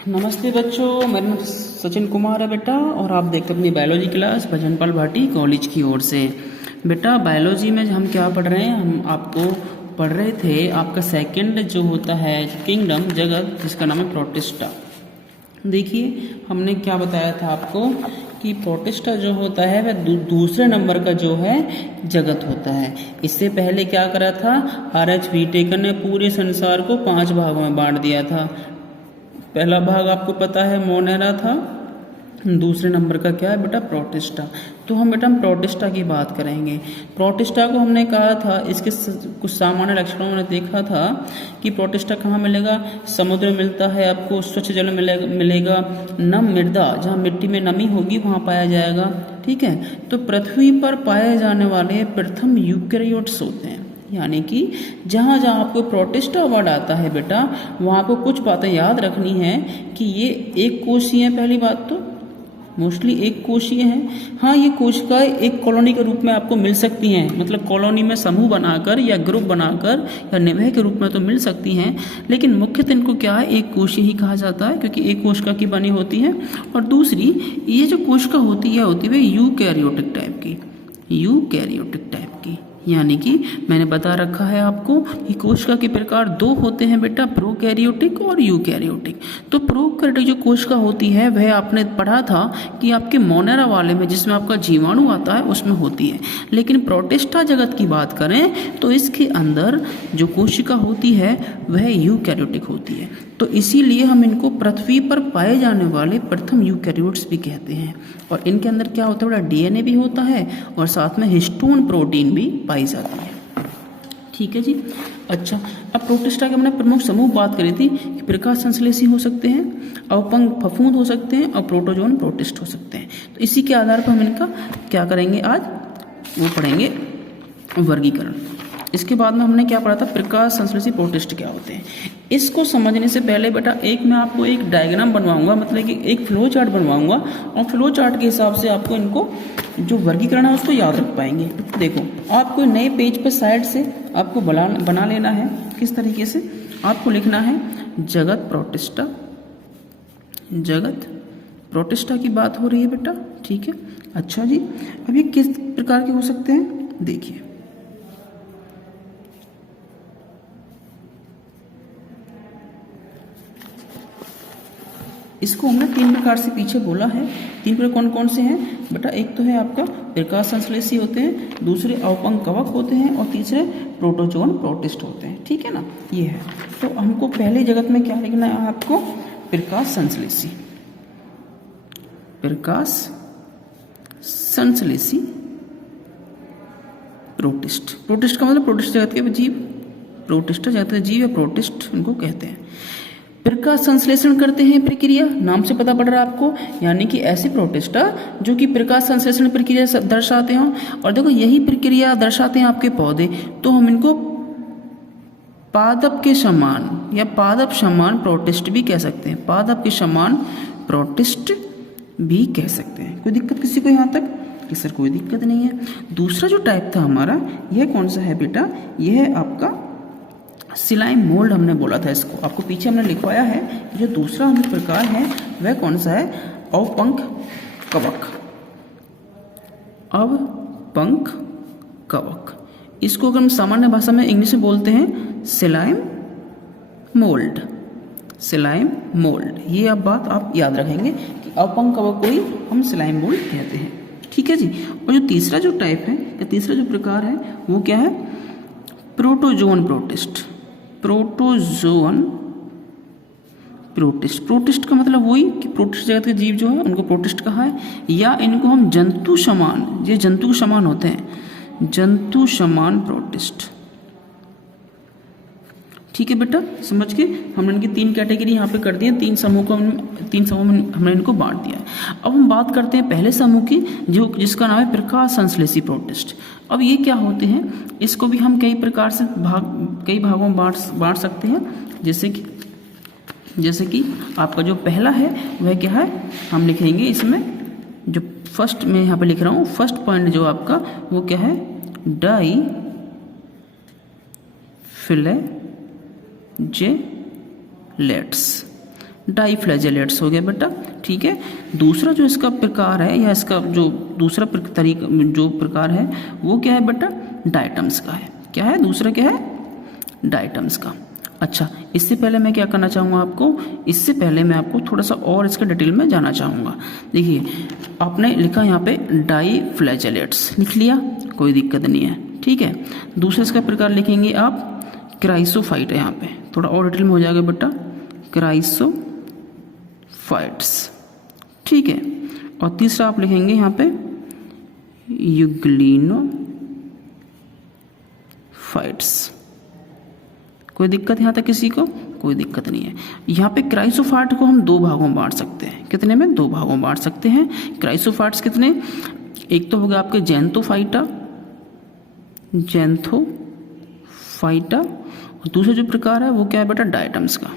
नमस्ते बच्चों, मेरा नाम सचिन कुमार है बेटा और आप देखते अपनी बायोलॉजी क्लास भजनपाल भाटी कॉलेज की ओर से। बेटा बायोलॉजी में हम क्या पढ़ रहे हैं, हम आपको पढ़ रहे थे आपका सेकंड जो होता है किंगडम जगत, जिसका नाम है प्रोटिस्टा। देखिए हमने क्या बताया था आपको कि प्रोटिस्टा जो होता है वह दूसरे नंबर का जो है जगत होता है। इससे पहले क्या करा था, RH व्हीटेकर ने पूरे संसार को 5 भागों में बांट दिया था। पहला भाग आपको पता है मोनेरा था, दूसरे नंबर का क्या है बेटा प्रोटिस्टा। तो हम प्रोटिस्टा की बात करेंगे। प्रोटिस्टा को हमने कहा था, इसके कुछ सामान्य लक्षणों में देखा था कि प्रोटिस्टा कहाँ मिलेगा, समुद्र में मिलता है, आपको स्वच्छ जल मिलेगा, नम मृदा जहाँ मिट्टी में नमी होगी वहाँ पाया जाएगा। ठीक है, तो पृथ्वी पर पाए जाने वाले प्रथम यूकेरियोट्स होते हैं, यानी कि जहाँ जहाँ आपको प्रोटिस्टा वर्ड आता है बेटा वहाँ पर कुछ बातें याद रखनी है कि ये एक कोशीय है। पहली बात तो मोस्टली एक कोशीय है। हाँ, ये कोशिकाएं एक कॉलोनी के रूप में आपको मिल सकती हैं, मतलब कॉलोनी में समूह बनाकर या ग्रुप बनाकर या निवह के रूप में तो मिल सकती हैं, लेकिन मुख्यतः इनको क्या है एक कोशीय ही कहा जाता है, क्योंकि एक कोशिका की बनी होती है। और दूसरी ये जो कोशिका होती है यूकैरियोटिक टाइप की, यूकैरियोटिक टाइप की, यानी कि मैंने बता रखा है आपको कि कोशिका के प्रकार 2 होते हैं बेटा, प्रोकैरियोटिक और यूकैरियोटिक। तो प्रोकैरियोटिक जो कोशिका होती है वह आपने पढ़ा था कि आपके मोनेरा वाले में, जिसमें आपका जीवाणु आता है, उसमें होती है। लेकिन प्रोटिस्टा जगत की बात करें तो इसके अंदर जो कोशिका होती है वह यूकैरियोटिक होती है। तो इसीलिए हम इनको पृथ्वी पर पाए जाने वाले प्रथम यूकैरियोट्स भी कहते हैं। और इनके अंदर क्या होता है बेटा, DNA भी होता है और साथ में हिस्टोन प्रोटीन भी पाई जाती है। ठीक है जी। अच्छा, अब प्रोटिस्टा के हमने प्रमुख समूह बात करी थी कि प्रकाश संश्लेषी हो सकते हैं, अवपंक फफूंद हो सकते हैं और प्रोटोजोन प्रोटिस्ट हो सकते हैं। तो इसी के आधार पर हम इनका क्या करेंगे, आज वो पढ़ेंगे वर्गीकरण। इसके बाद में हमने क्या पढ़ा था, प्रकाश संश्लेषी प्रोटिस्ट क्या होते हैं। इसको समझने से पहले बेटा मैं आपको एक डायग्राम बनवाऊंगा, मतलब कि एक फ्लो चार्ट बनवाऊंगा, और फ्लो चार्ट के हिसाब से आपको इनको जो वर्गीकरण है उसको याद रख पाएंगे। देखो, आपको नए पेज पर साइड से आपको बना लेना है। किस तरीके से आपको लिखना है, जगत प्रोटिस्टा, जगत प्रोटिस्टा की बात हो रही है बेटा। ठीक है, अच्छा जी। अब ये किस प्रकार के हो सकते हैं, देखिए इसको हमने 3 प्रकार से पीछे बोला है। 3 प्रकार कौन कौन से हैं बेटा, एक तो है आपका प्रकाश संश्लेषी होते हैं, दूसरे अवपंक कवक होते हैं और तीसरे प्रोटोजोन प्रोटिस्ट होते हैं। ठीक है ना, ये है। तो हमको पहले जगत में क्या लिखना है आपको, प्रकाश संश्लेषी, प्रकाश संश्लेषी प्रोटिस्ट। प्रोटिस्ट का मतलब प्रोटिस्ट जगत के जीव, प्रोटिस्ट जगत के जीव या प्रोटिस्ट इनको कहते हैं। प्रकाश संश्लेषण करते हैं प्रक्रिया, नाम से पता पड़ रहा है आपको, यानी कि ऐसे प्रोटिस्टा जो कि प्रकाश संश्लेषण प्रक्रिया दर्शाते हों। और देखो यही प्रक्रिया दर्शाते हैं आपके पौधे, तो हम इनको पादप के समान या पादप समान प्रोटिस्ट भी कह सकते हैं, पादप के समान प्रोटिस्ट भी कह सकते हैं। कोई दिक्कत किसी को यहाँ तक कि सर कोई दिक्कत नहीं है। दूसरा जो टाइप था हमारा, यह कौन सा है बेटा, यह है आपका सिलाइम मोल्ड। हमने बोला था इसको, आपको पीछे हमने लिखवाया है। जो दूसरा हमें प्रकार है वह कौन सा है, अवपंक कवक, अवपंक कवक। इसको अगर हम सामान्य भाषा में इंग्लिश में बोलते हैं सिलाइम मोल्ड, सिलाइम मोल्ड। ये अब बात आप याद रखेंगे कि अवपंक कवक को ही हम सिलाइम मोल्ड कहते हैं। ठीक है जी। और जो तीसरा जो टाइप है या तीसरा जो प्रकार है वो क्या है, protozoan protist, protozoan protist. Protist का मतलब वही कि प्रोटिस्ट जगत के जीव जो है उनको प्रोटिस्ट कहा है, या इनको हम जंतु समान, ये जंतु के समान होते हैं, जंतु समान प्रोटिस्ट। ठीक है बेटा, समझ के हमने इनकी 3 कैटेगरी यहाँ पे कर दी है, 3 समूह में हमने इनको बांट दिया। अब हम बात करते हैं पहले समूह की, जिसका नाम है प्रकाश संश्लेषी प्रोटिस्ट। अब ये क्या होते हैं, इसको भी हम कई प्रकार से कई भागों में बांट सकते हैं। जैसे कि आपका जो पहला है वह क्या है, हम लिखेंगे इसमें जो फर्स्ट में यहाँ पे लिख रहा हूँ, फर्स्ट पॉइंट जो आपका वो क्या है, डाई फिले जे लेट्स। डाईफ्लैजेलेट्स हो गया बेटा। ठीक है, दूसरा जो इसका प्रकार है या इसका जो दूसरा तरीका जो प्रकार है वो क्या है बेटा, डायटम्स का है। क्या है, दूसरा क्या है, डायटम्स का। अच्छा, इससे पहले मैं क्या करना चाहूँगा आपको, इससे पहले मैं आपको थोड़ा सा और इसका डिटेल में जाना चाहूँगा। देखिए, आपने लिखा यहाँ पे डाईफ्लैजेलेट्स, लिख लिया, कोई दिक्कत नहीं है। ठीक है, दूसरा इसका प्रकार लिखेंगे आप क्राइसोफाइट है, यहाँ पे थोड़ा और डिटेल में हो जाएगा बेटा, क्राइसोफाइट्स। ठीक है, और तीसरा आप लिखेंगे यहाँ पे यूग्लिनोफाइट्स। कोई दिक्कत यहाँ तक किसी को, कोई दिक्कत नहीं है। यहाँ पे क्राइसोफाइट को हम दो भागों में बांट सकते हैं। कितने में, दो भागों में बांट सकते हैं। क्राइसोफाइट्स कितने, एक तो हो गया आपके जेंथोफाइटा, और दूसरा जो प्रकार है वो क्या है बेटा, डायटम्स का,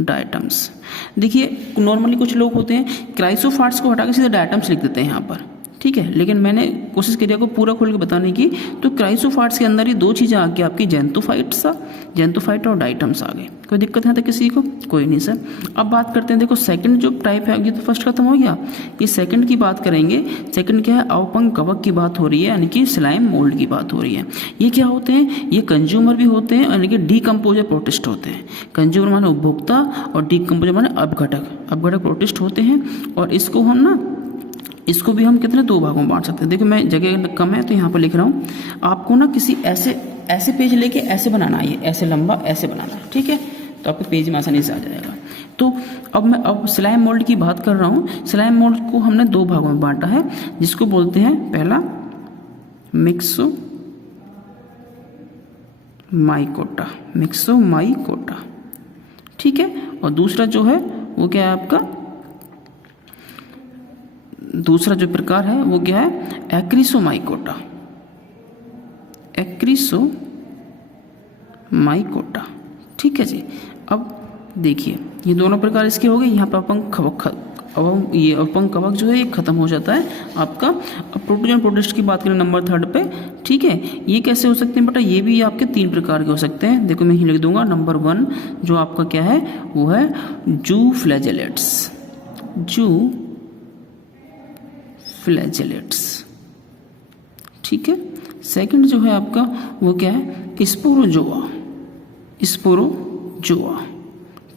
डायटम्स। देखिए, नॉर्मली कुछ लोग होते हैं क्राइसोफाइट्स को हटा के सीधे डायटम्स लिख देते हैं यहाँ पर। ठीक है, लेकिन मैंने कोशिश करी आपको पूरा खोल के बताने की, तो क्राइसोफाइट्स के अंदर ही दो चीज़ें आ गई आपकी, जेंथोफाइट और डायटम्स आ गए। कोई दिक्कत है तो किसी को, कोई नहीं सर। अब बात करते हैं, देखो सेकंड जो टाइप है, ये तो फर्स्ट खत्म हो गया, ये सेकंड की बात करेंगे। सेकंड क्या है, अवपंक कवक की बात हो रही है, यानी कि स्लाइम मोल्ड की बात हो रही है। ये क्या होते हैं, ये कंज्यूमर भी होते हैं, यानी कि डीकम्पोजर प्रोटिस्ट होते हैं। कंज्यूमर माने उपभोक्ता और डीकम्पोजर माने अपघटक प्रोटिस्ट होते हैं। और इसको हम ना, इसको भी हम कितने, दो भागों में बांट सकते हैं। देखो, मैं जगह कम है तो यहाँ पर लिख रहा हूँ, आपको ना किसी ऐसे पेज लेके ऐसे बनाना है, ऐसे लंबा ऐसे बनाना है। ठीक है, तो आपके पेज में आसानी से आ जाएगा। तो अब स्लाइम मोल्ड की बात कर रहा हूँ। स्लाइम मोल्ड को हमने दो भागों में बांटा है, जिसको बोलते हैं पहला मिक्सोमाइकोटा। ठीक है, और दूसरा जो है वो क्या है आपका, दूसरा जो प्रकार है वो क्या है, एक्रिसोमाइकोटा। ठीक है जी। अब देखिए, ये दोनों प्रकार इसके हो गए। यहाँ पर ये अपंक कवक जो है ये खत्म हो जाता है आपका। अब प्रोटोजन प्रोटिस्ट की बात करें नंबर थर्ड पे। ठीक है, ये कैसे हो सकते हैं बेटा, ये भी आपके तीन प्रकार के हो सकते हैं। देखो, मैं ही लिख दूंगा, नंबर वन जो आपका क्या है वो है जूफ्लैजेलेट्स। ठीक है, सेकंड जो है आपका वो क्या है, स्पोरोजोआ।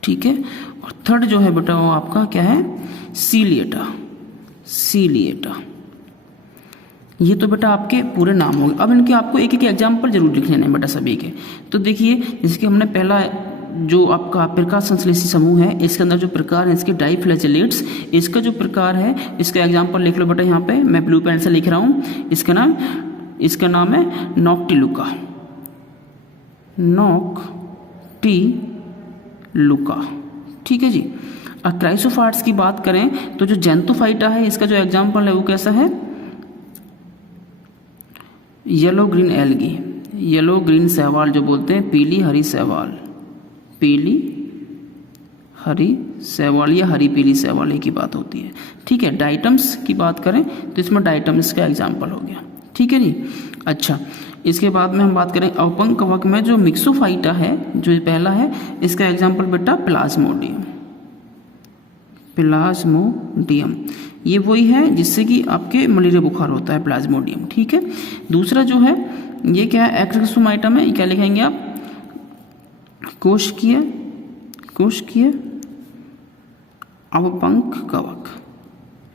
ठीक है, और थर्ड जो है बेटा वो आपका क्या है, सीलिएटा। ये तो बेटा आपके पूरे नाम हो गए। अब इनके आपको एक एक एग्जाम्पल जरूर लिख लेना है बेटा सभी के। तो देखिए, जैसे कि हमने पहला जो आपका प्रकार संश्लेषी समूह है, इसके अंदर जो प्रकार है इसके डाईफ्लैजेलेट्स, इसका जो प्रकार है इसका एग्जाम्पल लिख लो बेटा। यहाँ पे मैं ब्लू पेन से लिख रहा हूँ, इसका नाम है नॉक्टिलुका। ठीक है जी। अब क्राइसोफाइट्स की बात करें तो जो जेंथोफाइटा है इसका जो एग्जाम्पल है वो कैसा है, येलो ग्रीन शैवाल जो बोलते हैं, पीली हरी शैवाल या हरी पीली शैवाल की बात होती है। ठीक है, डाइटम्स की बात करें तो इसमें डाइटम्स का एग्जाम्पल हो गया। ठीक है जी। अच्छा, इसके बाद में हम बात करें अपंक कवक में जो मिक्सोफाइटा है जो पहला है, इसका एग्जाम्पल बेटा प्लाज्मोडियम। ये वही है जिससे कि आपके मलेरिया बुखार होता है, प्लाज्मोडियम। ठीक है, दूसरा जो है ये क्या है, एक्सोमाइटम है। क्या लिखेंगे आप, कोशिकीय अपंक कवक।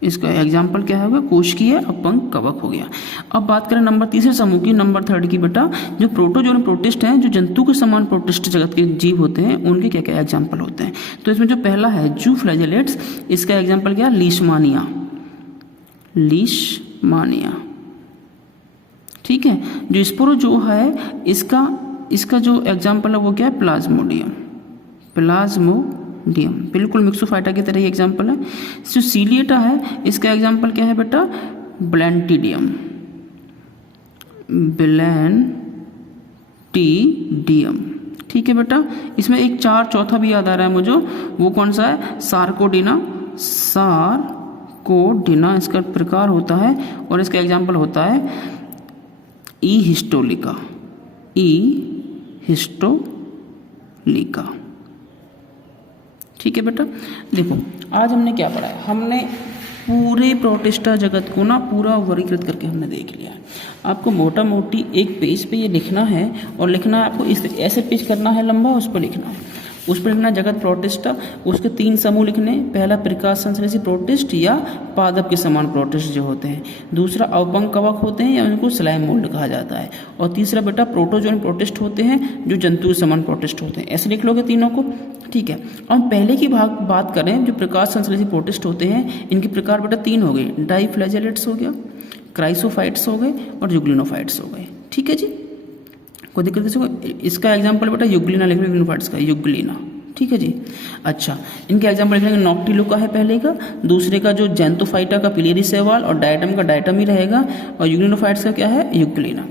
इसका एग्जाम्पल क्या होगा, कोशिकीय अपंक कवक हो गया। अब बात करें नंबर तीसरे समूह की, नंबर थर्ड की बेटा, जो प्रोटोजोन प्रोटिस्ट हैं, जो जंतु के समान प्रोटिस्ट जगत के जीव होते हैं, उनके क्या क्या एग्जाम्पल होते हैं। तो इसमें जो पहला है जूफ्लैजेलेट्स, इसका एग्जाम्पल क्या है, लीशमानिया। ठीक है, जो स्पोरोजो है इसका जो एग्जाम्पल है वो क्या है, प्लाज्मोडियम। बिल्कुल मिक्सोफाइटा की तरह ही एग्जाम्पल है। जो सीलिएटा है इसका एग्जाम्पल क्या है बेटा, ब्लैंटिडियम। ठीक है बेटा, इसमें एक चौथा भी याद आ रहा है मुझे, वो कौन सा है, सार्कोडिना इसका प्रकार होता है और इसका एग्जाम्पल होता है ई हिस्टोलिका। ठीक है बेटा, देखो आज हमने क्या पढ़ा है, हमने पूरे प्रोटिस्टा जगत को ना पूरा वर्गीकृत करके हमने देख लिया है। आपको मोटा मोटी एक पेज पे ये लिखना है, और लिखना है आपको इस ऐसे पेज करना है लंबा, उस पर लिखना है, उस पर लिखना जगत प्रोटिस्टा, उसके 3 समूह लिखने, पहला प्रकाश संश्लेषी प्रोटिस्ट या पादप के समान प्रोटिस्ट जो होते हैं, दूसरा अवपंक कवक होते हैं या उनको स्लाइम मोल्ड कहा जाता है, और तीसरा बेटा प्रोटोजोन प्रोटिस्ट होते हैं जो जंतु के समान प्रोटिस्ट होते हैं। ऐसे लिख लोगे तीनों को, ठीक है। हम पहले की बात करें, जो प्रकाश संश्लेषी प्रोटिस्ट होते हैं इनके प्रकार बेटा 3 हो गए, डाईफ्लैजेलेट्स हो गया, क्राइसोफाइट्स हो गए और यूग्लिनोफाइट्स हो गए, ठीक है जी। कोई दिक्कत नहीं, इसका एग्जाम्पल बेटा यूग्लिना लिख लो, यूग्लिनोफाइट्स का यूग्लिना, ठीक है जी। अच्छा, इनके एग्जाम्पल लिख लेंगे, नॉक्टिलुका है पहले का, दूसरे का जो जेंथोफाइटा का पिलेरी सेवाल और डायटम का डायटम ही रहेगा, और यूग्लिनोफाइट्स का क्या है, यूग्लिना,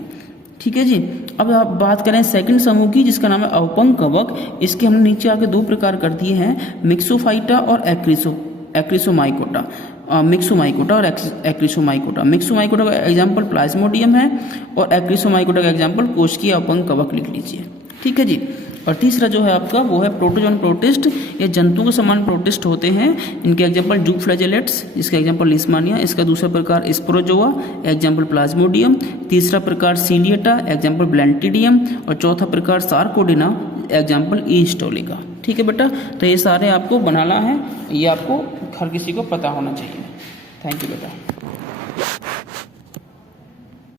ठीक है जी। अब आप बात करें सेकंड समूह की, जिसका नाम है अवपंक कवक। इसके हमने नीचे आके 2 प्रकार कर दिए हैं, मिक्सोफाइटा और एक्रिसोमाइकोटा, मिक्सोमाइकोटा और एक्रिसोमाइकोटा। मिक्सोमाइकोटा का एग्जाम्पल प्लाज्मोडियम है और एक्रिसोमाइकोटा का एग्जाम्पल कोशिकीय अवपंक कवक लिख लीजिए, ठीक है जी। और तीसरा जो है आपका वो है प्रोटोजोन प्रोटिस्ट, ये जंतु के समान प्रोटिस्ट होते हैं। इनके एग्जाम्पल जूफ्लैजेलेट्स, इसका एग्जाम्पल लिस्मानिया, इसका दूसरा प्रकार स्पोरोजोआ, एग्जाम्पल प्लाज्मोडियम, तीसरा प्रकार सीलिएटा, एग्जाम्पल ब्लैंटिडियम, और चौथा प्रकार सार्कोडिना, एग्जाम्पल ईस्टोलिका, ठीक है बेटा। तो ये सारे आपको बनाना है, ये आपको हर किसी को पता होना चाहिए। थैंक यू बेटा।